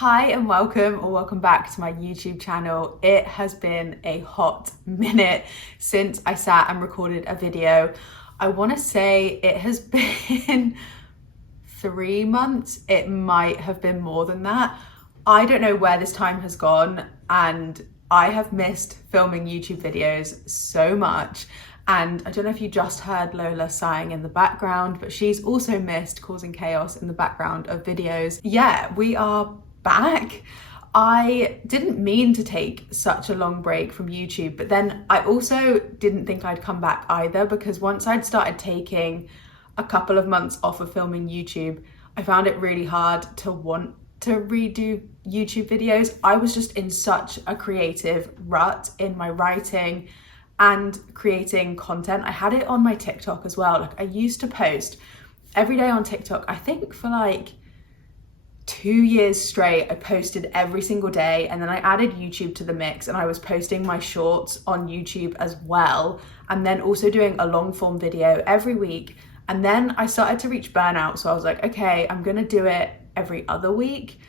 Hi and welcome back to my YouTube channel. It has been a hot minute since I sat and recorded a video. I want to say it has been 3 months. It might have been more than that. I don't know where this time has gone, and I have missed filming YouTube videos so much. And I don't know if you just heard Lola sighing in the background, but she's also missed causing chaos in the background of videos. Yeah, we are back. I didn't mean to take such a long break from YouTube, but then I also didn't think I'd come back either, because once I'd started taking a couple of months off of filming YouTube, I found it really hard to want to redo YouTube videos. I was just in such a creative rut in my writing and creating content. I had it on my TikTok as well. Like, I used to post every day on TikTok. I think for like 2 years straight, I posted every single day, and then I added YouTube to the mix, and I was posting my shorts on YouTube as well, and then also doing a long form video every week. And then I started to reach burnout, so I was like, okay, I'm gonna do it every other week.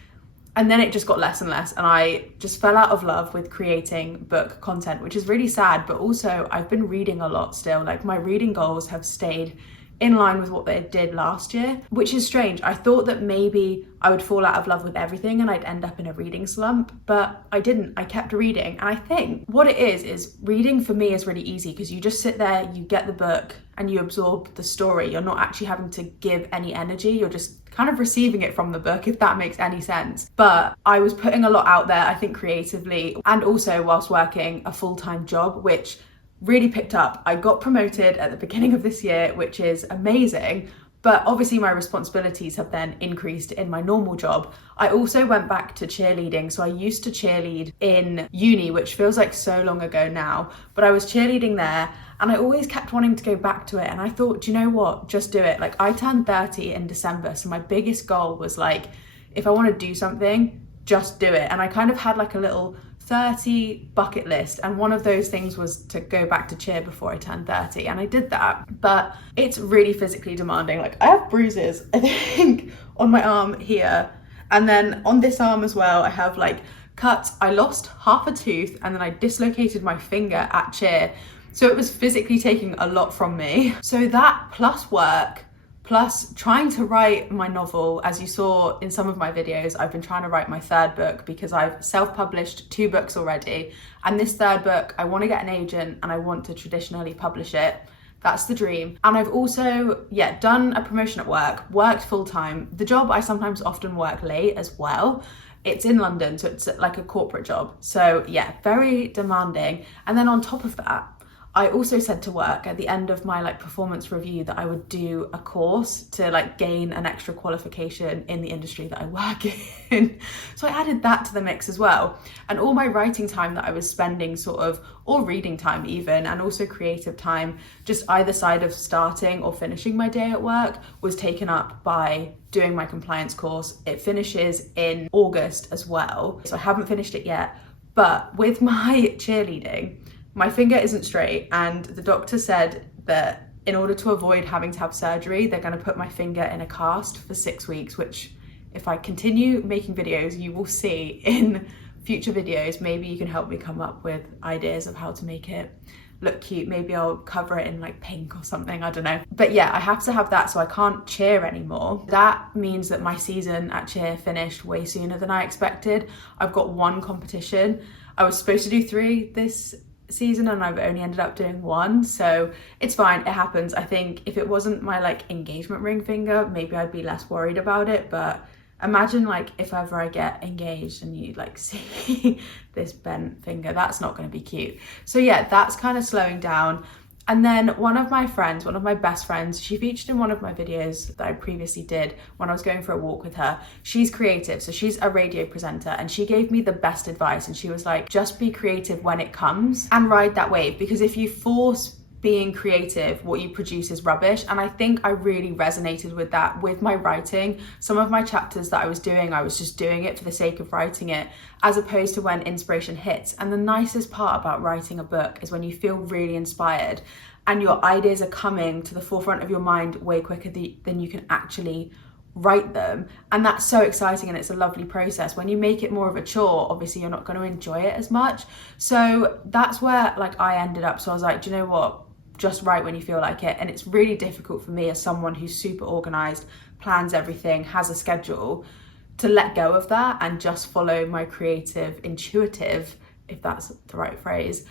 And then it just got less and less, and I just fell out of love with creating book content, which is really sad. But also, I've been reading a lot still. Like, my reading goals have stayed in line with what they did last year, which is strange. I thought that maybe I would fall out of love with everything and I'd end up in a reading slump, but I didn't. I kept reading. And I think what it is reading for me is really easy, because you just sit there, you get the book and you absorb the story. You're not actually having to give any energy. You're just kind of receiving it from the book, if that makes any sense. But I was putting a lot out there, I think, creatively, and also whilst working a full-time job, which really picked up. I got promoted at the beginning of this year, which is amazing, but obviously my responsibilities have then increased in my normal job. I also went back to cheerleading. So I used to cheerlead in uni, which feels like so long ago now, but I was cheerleading there, and I always kept wanting to go back to it. And I thought, do you know what, just do it. Like, I turned 30 in December, so my biggest goal was like, if I want to do something, just do it. And I kind of had like a little 30 bucket list, and one of those things was to go back to cheer before I turned 30, and I did that. But it's really physically demanding. Like, I have bruises, I think, on my arm here, and then on this arm as well I have like cuts. I lost half a tooth, and then I dislocated my finger at cheer, so it was physically taking a lot from me. So that plus work, plus trying to write my novel. As you saw in some of my videos, I've been trying to write my third book, because I've self-published 2 books already. And this third book, I want to get an agent and I want to traditionally publish it. That's the dream. And I've also, done a promotion at work, worked full-time. The job, I sometimes often work late as well. It's in London, so it's like a corporate job. So yeah, very demanding. And then on top of that, I also said to work at the end of my performance review that I would do a course to gain an extra qualification in the industry that I work in. So I added that to the mix as well. And all my writing time that I was spending or reading time even, and also creative time, just either side of starting or finishing my day at work, was taken up by doing my compliance course. It finishes in August as well, so I haven't finished it yet. But with my cheerleading, my finger isn't straight, and the doctor said that in order to avoid having to have surgery, they're going to put my finger in a cast for 6 weeks, which, if I continue making videos, you will see in future videos. Maybe you can help me come up with ideas of how to make it look cute. Maybe I'll cover it in pink or something, I don't know. But yeah, I have to have that, so I can't cheer anymore. That means that my season at cheer finished way sooner than I expected. I've got 1 competition. I was supposed to do 3 this season, and I've only ended up doing 1, so it's fine, it happens. I think if it wasn't my engagement ring finger, maybe I'd be less worried about it. But imagine if ever I get engaged and you see this bent finger, that's not going to be cute. So yeah, that's kind of slowing down. And then one of my best friends, she featured in one of my videos that I previously did when I was going for a walk with her. She's creative, so she's a radio presenter, and she gave me the best advice. And she was like, just be creative when it comes and ride that wave, because if you force being creative, what you produce is rubbish. And I think I really resonated with that with my writing. Some of my chapters that I was doing, I was just doing it for the sake of writing it, as opposed to when inspiration hits. And the nicest part about writing a book is when you feel really inspired and your ideas are coming to the forefront of your mind way quicker than you can actually write them, and that's so exciting and it's a lovely process. When you make it more of a chore, obviously you're not going to enjoy it as much. So that's where like I ended up. So I was like, do you know what, just write when you feel like it. And it's really difficult for me as someone who's super organized, plans everything, has a schedule, to let go of that and just follow my creative intuitive, if that's the right phrase.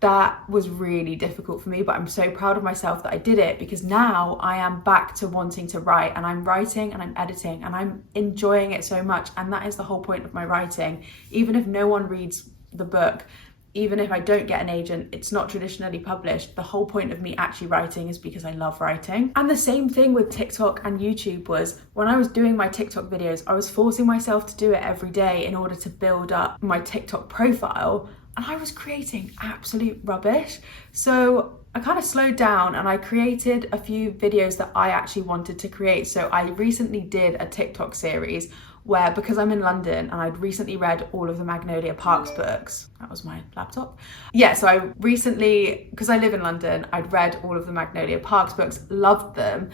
That was really difficult for me, but I'm so proud of myself that I did it, because now I am back to wanting to write, and I'm writing and I'm editing and I'm enjoying it so much. And that is the whole point of my writing. Even if no one reads the book, even if I don't get an agent, it's not traditionally published, the whole point of me actually writing is because I love writing. And the same thing with TikTok and YouTube was, when I was doing my TikTok videos, I was forcing myself to do it every day in order to build up my TikTok profile, and I was creating absolute rubbish. So I kind of slowed down and I created a few videos that I actually wanted to create. So I recently did a TikTok series where, because I'm in London and I'd recently read all of the Magnolia Parks books, that was my laptop. Yeah, so I recently, because I live in London, I'd read all of the Magnolia Parks books, loved them.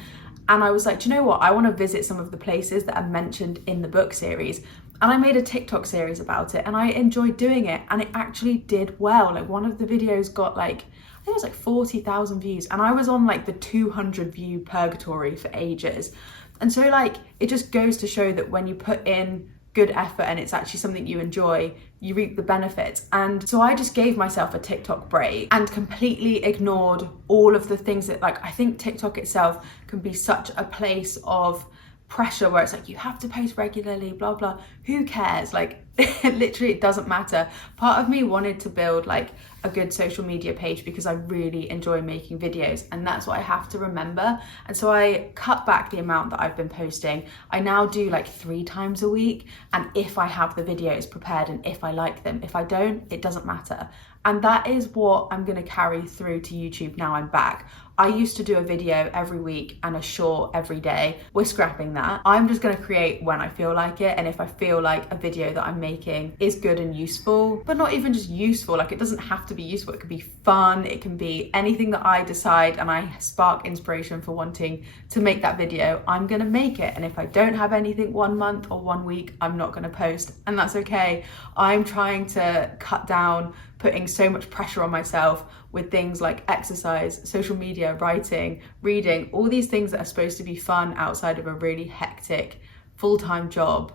And I was like, do you know what? I want to visit some of the places that are mentioned in the book series. And I made a TikTok series about it and I enjoyed doing it, and it actually did well. Like, one of the videos got like, I think it was like 40,000 views, and I was on like the 200 view purgatory for ages. And so like, it just goes to show that when you put in good effort and it's actually something you enjoy, you reap the benefits. And so I just gave myself a TikTok break and completely ignored all of the things that, like, I think TikTok itself can be such a place of pressure where it's like, you have to post regularly, blah blah. Who cares? Like, literally it doesn't matter. Part of me wanted to build like a good social media page because I really enjoy making videos, and that's what I have to remember. And so I cut back the amount that I've been posting. I now do like 3 times a week, and if I have the videos prepared and if I like them, if I don't, it doesn't matter. And that is what I'm going to carry through to YouTube now I'm back. I used to do a video every week and a short every day. We're scrapping that. I'm just going to create when I feel like it, and if I feel like a video that I'm making is good and useful, but not even just useful, like it doesn't have to be useful, it could be fun, it can be anything that I decide and I spark inspiration for wanting to make that video, I'm going to make it. And if I don't have anything 1 month or 1 week, I'm not going to post, and that's okay. I'm trying to cut down putting so much pressure on myself with things like exercise, social media, writing, reading, all these things that are supposed to be fun outside of a really hectic full-time job.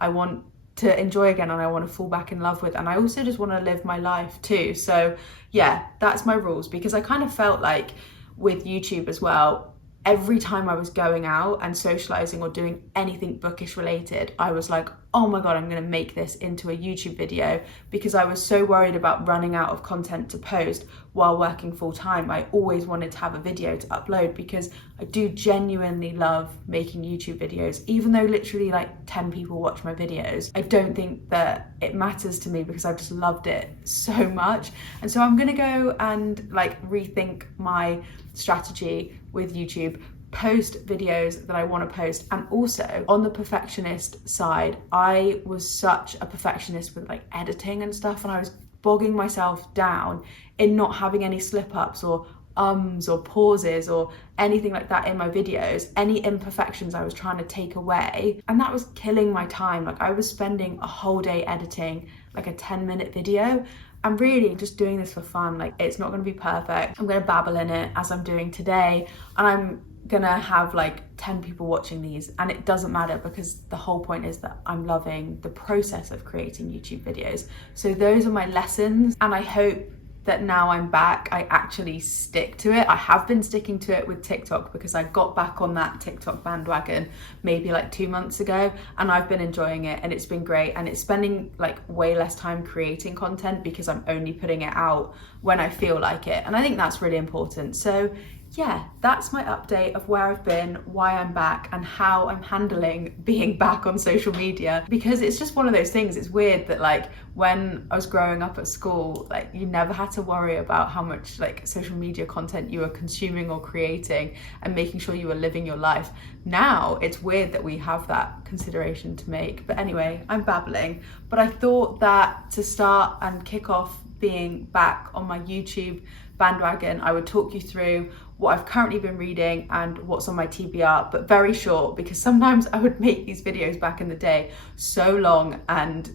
I want to enjoy again, and I want to fall back in love with, and I also just want to live my life too. So yeah, that's my rules, because I kind of felt like with YouTube as well, every time I was going out and socializing or doing anything bookish related, I was like, oh my God, I'm going to make this into a YouTube video, because I was so worried about running out of content to post while working full time. I always wanted to have a video to upload because I do genuinely love making YouTube videos, even though literally like 10 people watch my videos. I don't think that it matters to me because I've just loved it so much. And so I'm going to go and like rethink my strategy with YouTube, post videos that I want to post. And also on the perfectionist side, I was such a perfectionist with like editing and stuff, and I was bogging myself down in not having any slip-ups or or pauses or anything like that in my videos. Any imperfections I was trying to take away, and that was killing my time. Like, I was spending a whole day editing like a 10-minute video. I'm really just doing this for fun. Like, it's not going to be perfect. I'm going to babble in it as I'm doing today, and I'm gonna have like 10 people watching these, and it doesn't matter, because the whole point is that I'm loving the process of creating YouTube videos. So those are my lessons, and I hope that now I'm back, I actually stick to it. I have been sticking to it with TikTok because I got back on that TikTok bandwagon maybe like 2 months ago, and I've been enjoying it, and it's been great, and it's spending like way less time creating content because I'm only putting it out when I feel like it, and I think that's really important. So yeah, that's my update of where I've been, why I'm back, and how I'm handling being back on social media, because it's just one of those things. It's weird that like when I was growing up at school, like you never had to worry about how much like social media content you were consuming or creating and making sure you were living your life. Now it's weird that we have that consideration to make. But anyway, I'm babbling, but I thought that to start and kick off being back on my YouTube bandwagon, I would talk you through what I've currently been reading and what's on my TBR, but very short, because sometimes I would make these videos back in the day so long and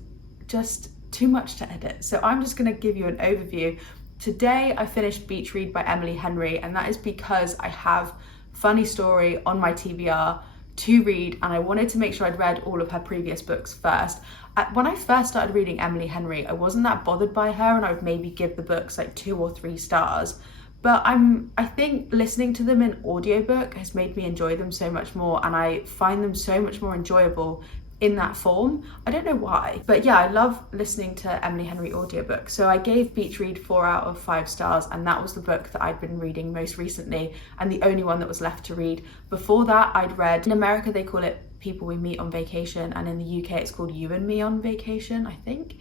just too much to edit. So I'm just going to give you an overview. Today I finished Beach Read by Emily Henry, and that is because I have Funny Story on my TBR to read, and I wanted to make sure I'd read all of her previous books first. When I first started reading Emily Henry, I wasn't that bothered by her, and I would maybe give the books like 2 or 3 stars. But I think listening to them in audiobook has made me enjoy them so much more, and I find them so much more enjoyable in that form. I don't know why, but yeah, I love listening to Emily Henry audiobook. So I gave Beach Read 4 out of 5 stars, and that was the book that I'd been reading most recently and the only one that was left to read. Before that, I'd read, in America they call it People We Meet on Vacation, and in the UK it's called You and Me on Vacation, I think.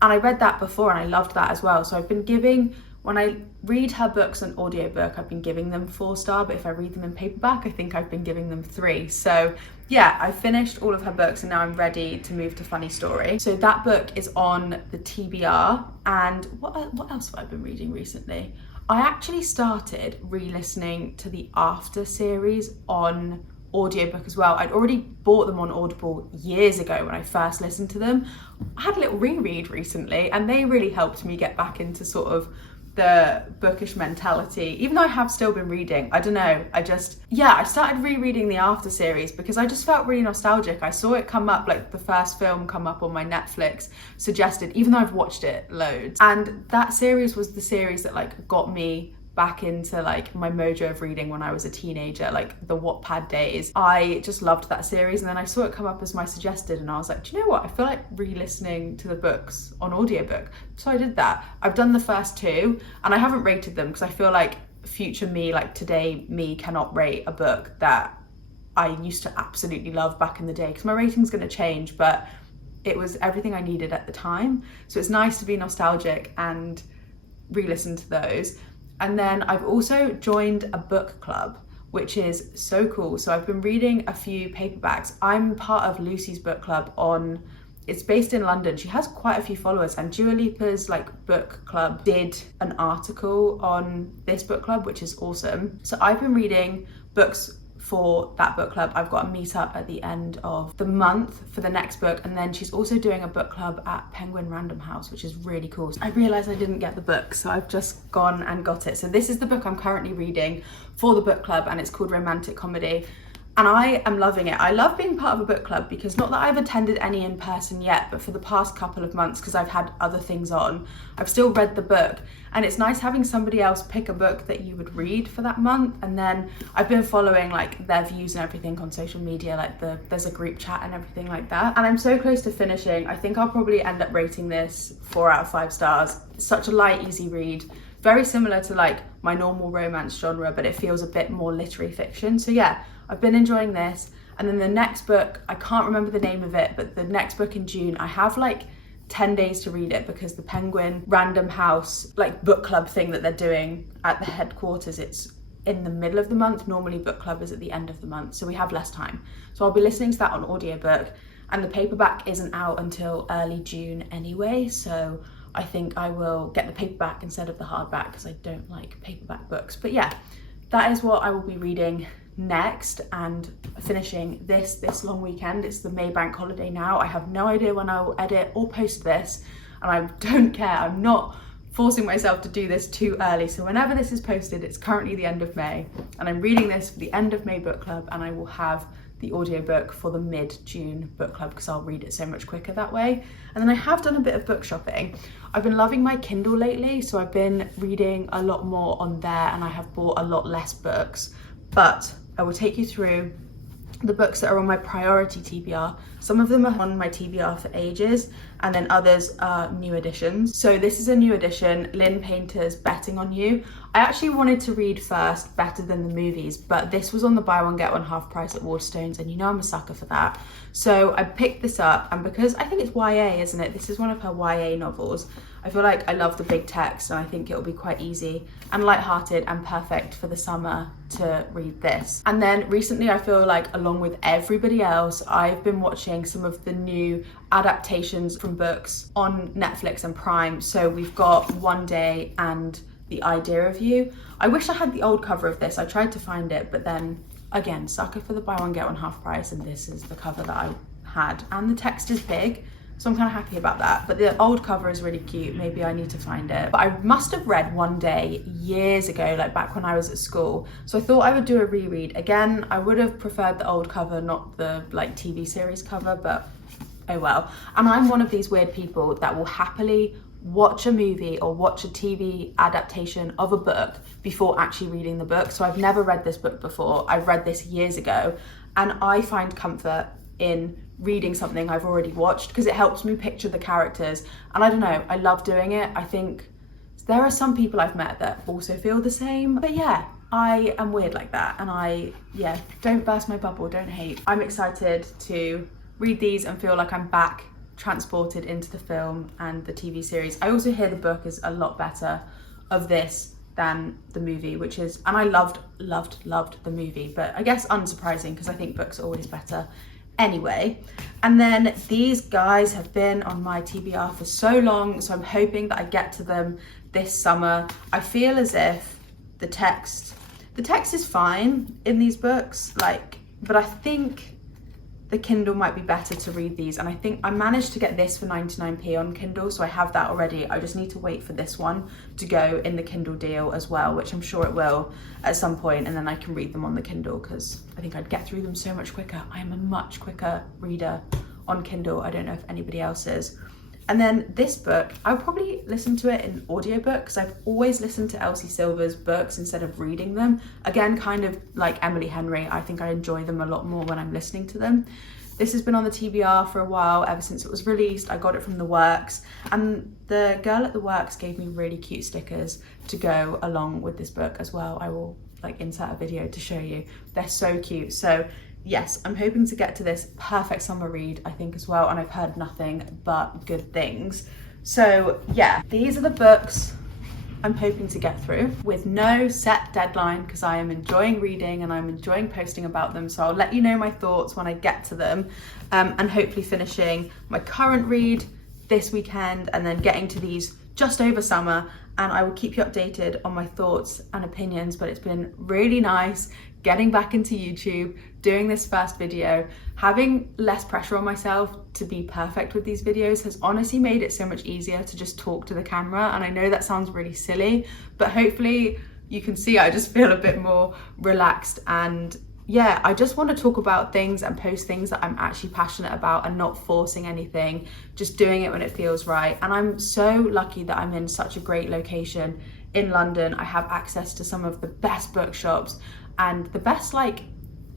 And I read that before and I loved that as well. So I've been giving, when I read her books on audiobook, I've been giving them 4 star, but if I read them in paperback, I think I've been giving them 3. So yeah, I finished all of her books and now I'm ready to move to Funny Story. So that book is on the TBR. And what else have I been reading recently? I actually started re-listening to the After series on audiobook as well. I'd already bought them on Audible years ago when I first listened to them. I had a little reread recently and they really helped me get back into sort of the bookish mentality, even though I have still been reading. I don't know, I started rereading the After series because I just felt really nostalgic. I saw it come up, like the first film come up on my Netflix suggested, even though I've watched it loads. And that series was the series that like got me back into like my mojo of reading when I was a teenager, like the Wattpad days. I just loved that series, and then I saw it come up as my suggested and I was like, do you know what, I feel like re-listening to the books on audiobook. So I did that. I've done the first 2 and I haven't rated them because I feel like future me, like today me, cannot rate a book that I used to absolutely love back in the day because my rating's going to change, but it was everything I needed at the time. So it's nice to be nostalgic and re-listen to those. And then I've also joined a book club, which is so cool. So I've been reading a few paperbacks. I'm part of Lucy's book club it's based in London. She has quite a few followers, and Dua Lipa's like book club did an article on this book club, which is awesome. So I've been reading books for that book club. I've got a meetup at the end of the month for the next book, and then she's also doing a book club at Penguin Random House, which is really cool. I realised I didn't get the book, so I've just gone and got it. So this is the book I'm currently reading for the book club, and it's called Romantic Comedy. And I am loving it. I love being part of a book club because not that I've attended any in person yet, but for the past couple of months, because I've had other things on, I've still read the book. And it's nice having somebody else pick a book that you would read for that month. And then I've been following like their views and everything on social media, like there's a group chat and everything like that. And I'm so close to finishing. I think I'll probably end up rating this 4 out of 5 stars. It's such a light, easy read. Very similar to like my normal romance genre, but it feels a bit more literary fiction. So yeah, I've been enjoying this. And then the next book, I can't remember the name of it, but the next book in June, I have like 10 days to read it because the Penguin Random House like book club thing that they're doing at the headquarters, it's in the middle of the month. Normally book club is at the end of the month, so we have less time. So I'll be listening to that on audiobook, and the paperback isn't out until early June anyway, so I think I will get the paperback instead of the hardback because I don't like paperback books. But yeah, that is what I will be reading next and finishing this long weekend. It's the May bank holiday now. I have no idea when I will edit or post this, and I don't care. I'm not forcing myself to do this too early. So whenever this is posted, it's currently the end of May, and I'm reading this for the end of May book club, and I will have the audiobook for the mid-June book club because I'll read it so much quicker that way. And then I have done a bit of book shopping. I've been loving my Kindle lately, so I've been reading a lot more on there, and I have bought a lot less books. But I will take you through the books that are on my priority TBR. Some of them are on my TBR for ages, and then others are new editions. So this is a new edition, Lynn Painter's Betting on You. I actually wanted to read first Better Than the Movies, but this was on the buy one get one half price at Waterstones, and you know I'm a sucker for that. So I picked this up, and because I think it's YA, isn't it? This is one of her YA novels. I feel like I love the big text, and I think it'll be quite easy and lighthearted and perfect for the summer to read this. And then recently I feel like, along with everybody else, I've been watching some of the new adaptations from books on Netflix and Prime. So we've got One Day and the idea of you. I wish I had the old cover of this. I tried to find it, but then again, sucker for the buy one get one half price, and this is the cover that I had, and the text is big, so I'm kind of happy about that. But the old cover is really cute. Maybe I need to find it. But I must have read one day years ago, like back when I was at school, so I thought I would do a reread. Again, I would have preferred the old cover, not the like TV series cover, but oh well. And I'm one of these weird people that will happily watch a movie or watch a TV adaptation of a book before actually reading the book. So I've never read this book before. I've read this years ago, and I find comfort in reading something I've already watched because it helps me picture the characters. And I don't know, I love doing it. I think there are some people I've met that also feel the same, but yeah, I am weird like that. And don't burst my bubble, don't hate. I'm excited to read these and feel like I'm back transported into the film and the TV series. I also hear the book is a lot better of this than the movie, which is, and I loved the movie, but I guess unsurprising because I think books are always better anyway. And then these guys have been on my TBR for so long, so I'm hoping that I get to them this summer. I feel as if the text is fine in these books, but I think the Kindle might be better to read these. And I think I managed to get this for 99p on Kindle, so I have that already. I just need to wait for this one to go in the Kindle deal as well, which I'm sure it will at some point, and then I can read them on the Kindle because I think I'd get through them so much quicker. I am a much quicker reader on Kindle. I don't know if anybody else is. And then this book, I'll probably listen to it in audiobook because I've always listened to Elsie Silver's books instead of reading them. Again, kind of like Emily Henry, I think I enjoy them a lot more when I'm listening to them. This has been on the TBR for a while, ever since it was released. I got it from The Works, and the girl at The Works gave me really cute stickers to go along with this book as well. I will insert a video to show you. They're so cute. So yes, I'm hoping to get to this perfect summer read, I think, as well, and I've heard nothing but good things. So yeah, these are the books I'm hoping to get through with no set deadline because I am enjoying reading and I'm enjoying posting about them. So I'll let you know my thoughts when I get to them, and hopefully finishing my current read this weekend and then getting to these just over summer, and I will keep you updated on my thoughts and opinions. But it's been really nice getting back into YouTube, doing this first video. Having less pressure on myself to be perfect with these videos has honestly made it so much easier to just talk to the camera. And I know that sounds really silly, but hopefully you can see I just feel a bit more relaxed. And yeah, I just want to talk about things and post things that I'm actually passionate about and not forcing anything, just doing it when it feels right. And I'm so lucky that I'm in such a great location in London. I have access to some of the best bookshops and the best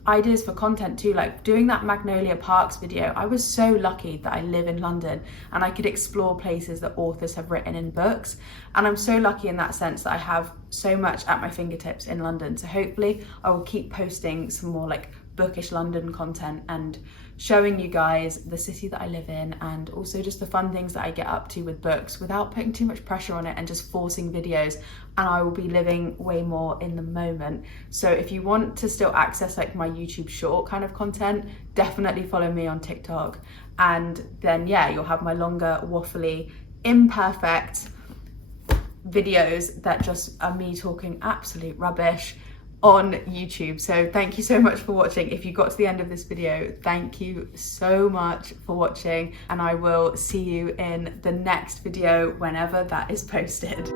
ideas for content too, like doing that Magnolia Parks video. I was so lucky that I live in London and I could explore places that authors have written in books. And I'm so lucky in that sense that I have so much at my fingertips in London. So hopefully I will keep posting some more bookish London content and showing you guys the city that I live in, and also just the fun things that I get up to with books without putting too much pressure on it and just forcing videos. And I will be living way more in the moment. So if you want to still access my YouTube short kind of content, definitely follow me on TikTok. And then yeah, you'll have my longer, waffly, imperfect videos that just are me talking absolute rubbish on YouTube. So thank you so much for watching. If you got to the end of this video, thank you so much for watching, and I will see you in the next video whenever that is posted.